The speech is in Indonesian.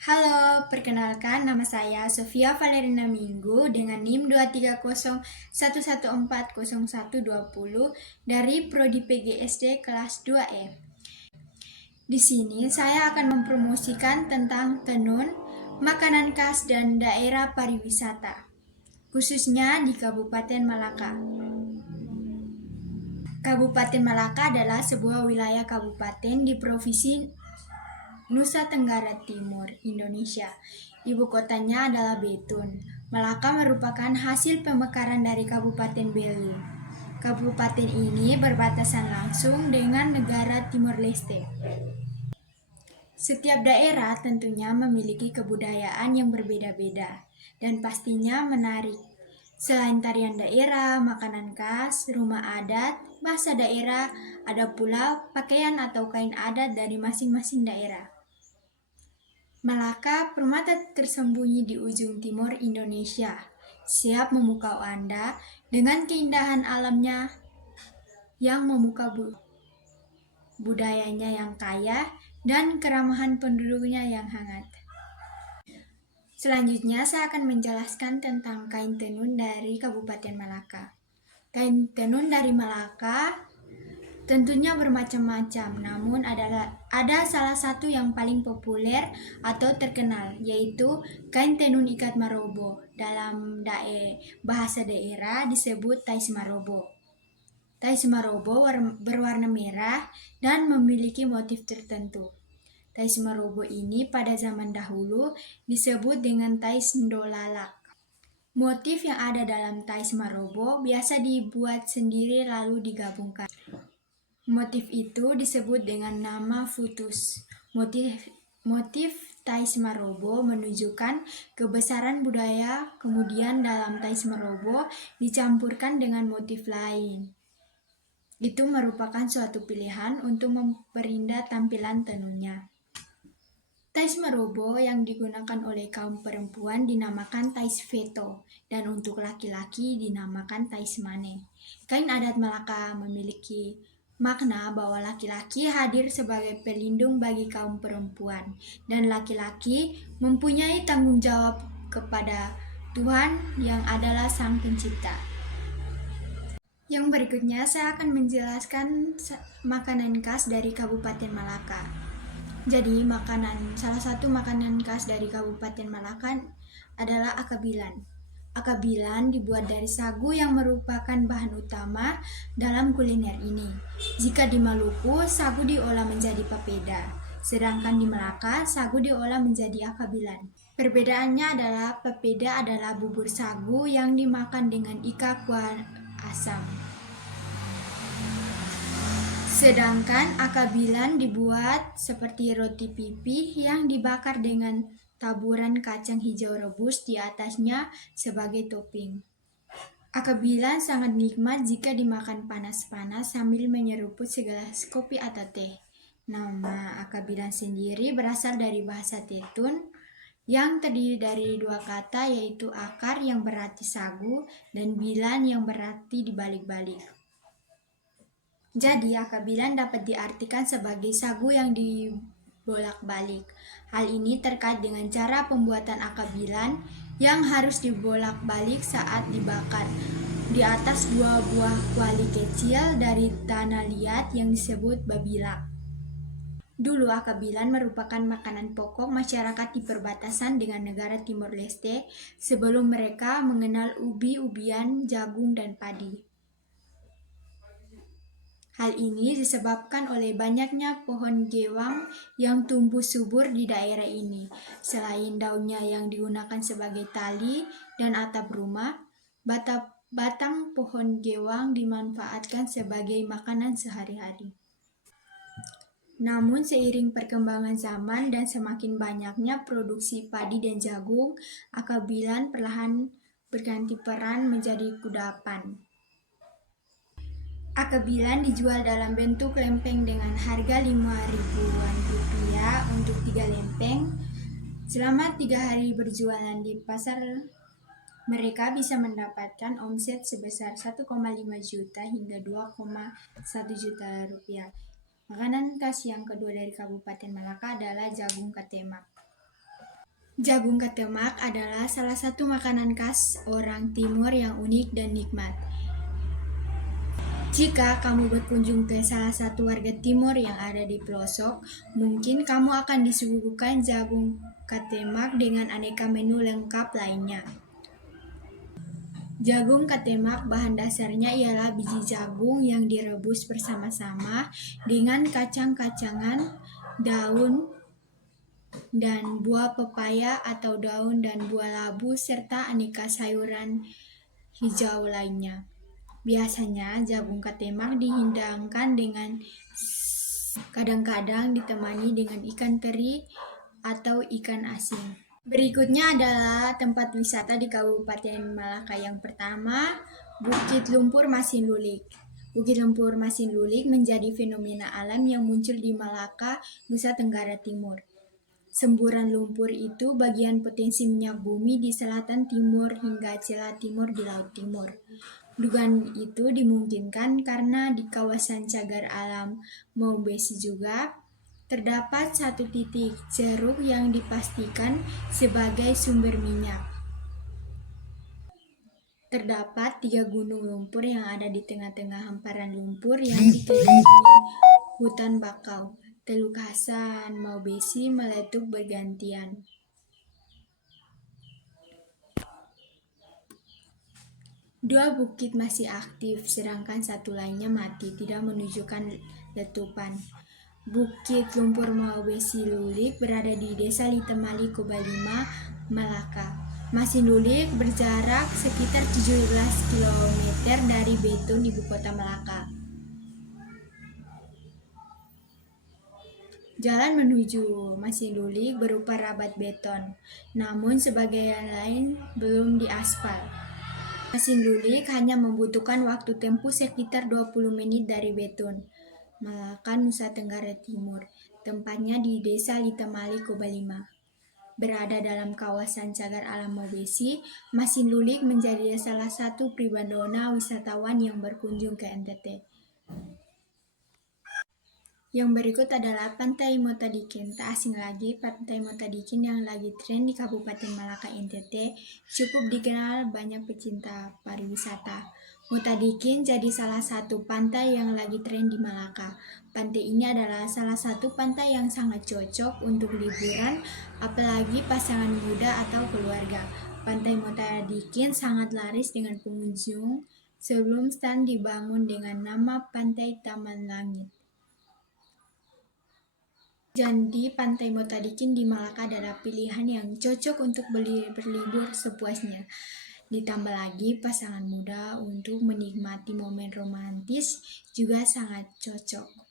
Halo, perkenalkan nama saya Sofia Valerina Minggu dengan NIM 23011140120 dari Prodi PGSD kelas 2E. Di sini saya akan mempromosikan tentang tenun, makanan khas dan daerah pariwisata, khususnya di Kabupaten Malaka. Kabupaten Malaka adalah sebuah wilayah kabupaten di Provinsi Nusa Tenggara Timur, Indonesia. Ibu kotanya adalah Betun. Malaka merupakan hasil pemekaran dari Kabupaten Belu. Kabupaten ini berbatasan langsung dengan negara Timor Leste. Setiap daerah tentunya memiliki kebudayaan yang berbeda-beda dan pastinya menarik. Selain tarian daerah, makanan khas, rumah adat, bahasa daerah, ada pula pakaian atau kain adat dari masing-masing daerah. Malaka, permata tersembunyi di ujung timur Indonesia, siap memukau Anda dengan keindahan alamnya yang memukau budayanya yang kaya dan keramahan penduduknya yang hangat. Selanjutnya saya akan menjelaskan tentang kain tenun dari Kabupaten Malaka. Kain tenun dari Malaka tentunya bermacam-macam, namun ada salah satu yang paling populer atau terkenal, yaitu kain tenun ikat marobo. Dalam bahasa daerah disebut tais marobo. Tais marobo berwarna merah dan memiliki motif tertentu. Tais marobo ini pada zaman dahulu disebut dengan tais ndolalak. Motif yang ada dalam tais marobo biasa dibuat sendiri lalu digabungkan. Motif itu disebut dengan nama futus. Motif tais marobo menunjukkan kebesaran budaya, kemudian dalam tais marobo dicampurkan dengan motif lain. Itu merupakan suatu pilihan untuk memperindah tampilan tenunnya. Tais marobo yang digunakan oleh kaum perempuan dinamakan tais veto, dan untuk laki-laki dinamakan tais mane. Kain adat Malaka memiliki makna bahwa laki-laki hadir sebagai pelindung bagi kaum perempuan, dan laki-laki mempunyai tanggung jawab kepada Tuhan yang adalah Sang Pencipta. Yang berikutnya saya akan menjelaskan makanan khas dari Kabupaten Malaka. Jadi salah satu makanan khas dari Kabupaten Malaka adalah akabilan. Akabilan dibuat dari sagu yang merupakan bahan utama dalam kuliner ini. Jika di Maluku, sagu diolah menjadi papeda, sedangkan di Malaka, sagu diolah menjadi akabilan. Perbedaannya adalah papeda adalah bubur sagu yang dimakan dengan ika kuah asam. Sedangkan akabilan dibuat seperti roti pipih yang dibakar dengan taburan kacang hijau rebus di atasnya sebagai topping. Akabilan sangat nikmat jika dimakan panas-panas sambil menyeruput segelas kopi atau teh. Nama akabilan sendiri berasal dari bahasa Tetun yang terdiri dari dua kata, yaitu akar yang berarti sagu dan bilan yang berarti dibalik-balik. Jadi, akabilan dapat diartikan sebagai sagu yang dibolak-balik. Hal ini terkait dengan cara pembuatan akabilan yang harus dibolak-balik saat dibakar di atas dua buah kuali kecil dari tanah liat yang disebut babilak. Dulu akabilan merupakan makanan pokok masyarakat di perbatasan dengan negara Timor Leste sebelum mereka mengenal ubi-ubian, jagung, dan padi. Hal ini disebabkan oleh banyaknya pohon gewang yang tumbuh subur di daerah ini. Selain daunnya yang digunakan sebagai tali dan atap rumah, batang pohon gewang dimanfaatkan sebagai makanan sehari-hari. Namun seiring perkembangan zaman dan semakin banyaknya produksi padi dan jagung, akabilan perlahan berganti peran menjadi kudapan. Akabilan dijual dalam bentuk lempeng dengan harga Rp5.000 untuk 3 lempeng. Selama 3 hari berjualan di pasar, mereka bisa mendapatkan omset sebesar 1,5 juta hingga 2,1 juta rupiah. Makanan khas yang kedua dari Kabupaten Malaka adalah jagung ketemak. Jagung ketemak adalah salah satu makanan khas orang Timur yang unik dan nikmat. Jika kamu berkunjung ke salah satu warga Timur yang ada di pelosok, mungkin kamu akan disuguhkan jagung ketemak dengan aneka menu lengkap lainnya. Jagung ketemak bahan dasarnya ialah biji jagung yang direbus bersama-sama dengan kacang-kacangan, daun, dan buah pepaya atau daun dan buah labu serta aneka sayuran hijau lainnya. Biasanya jagung ketemak dihidangkan dengan kadang-kadang ditemani dengan ikan teri atau ikan asin. Berikutnya adalah tempat wisata di Kabupaten Malaka. Yang pertama, Bukit Lumpur Masin Lulik. Bukit Lumpur Masin Lulik menjadi fenomena alam yang muncul di Malaka, Nusa Tenggara Timur. Semburan lumpur itu bagian potensi minyak bumi di selatan timur hingga celah timur di Laut Timur. Dugaan itu dimungkinkan karena di kawasan cagar alam Maubesi juga terdapat satu titik ceruk yang dipastikan sebagai sumber minyak. Terdapat 3 gunung lumpur yang ada di tengah-tengah hamparan lumpur yang dikelilingi hutan bakau. Teluk Hasan, Maubesi meletup bergantian. Dua bukit masih aktif, sedangkan satu lainnya mati, tidak menunjukkan letupan. Bukit Lumpur Maubesi Lulik berada di Desa Litemali, Kubalima, Malaka. Masin Lulik berjarak sekitar 17 km dari Beton, ibu kota Malaka. Jalan menuju Masin Lulik berupa rabat beton, namun sebagian lain belum diaspal. Masin Lulik hanya membutuhkan waktu tempuh sekitar 20 menit dari Beton, Malaka, Nusa Tenggara Timur. Tempatnya di Desa Litemali, Kubalima. Berada dalam kawasan cagar alam Maubesi, Masin Lulik menjadi salah satu pribadona wisatawan yang berkunjung ke NTT. Yang berikut adalah Pantai Motadikin. Tak asing lagi, Pantai Motadikin yang lagi tren di Kabupaten Malaka NTT cukup dikenal banyak pecinta pariwisata. Motadikin jadi salah satu pantai yang lagi tren di Malaka. Pantai ini adalah salah satu pantai yang sangat cocok untuk liburan, apalagi pasangan muda atau keluarga. Pantai Motadikin sangat laris dengan pengunjung sebelum stand dibangun dengan nama Pantai Taman Langit. Jadi Pantai Motadikin di Malaka adalah pilihan yang cocok untuk berlibur sepuasnya. Ditambah lagi pasangan muda untuk menikmati momen romantis juga sangat cocok.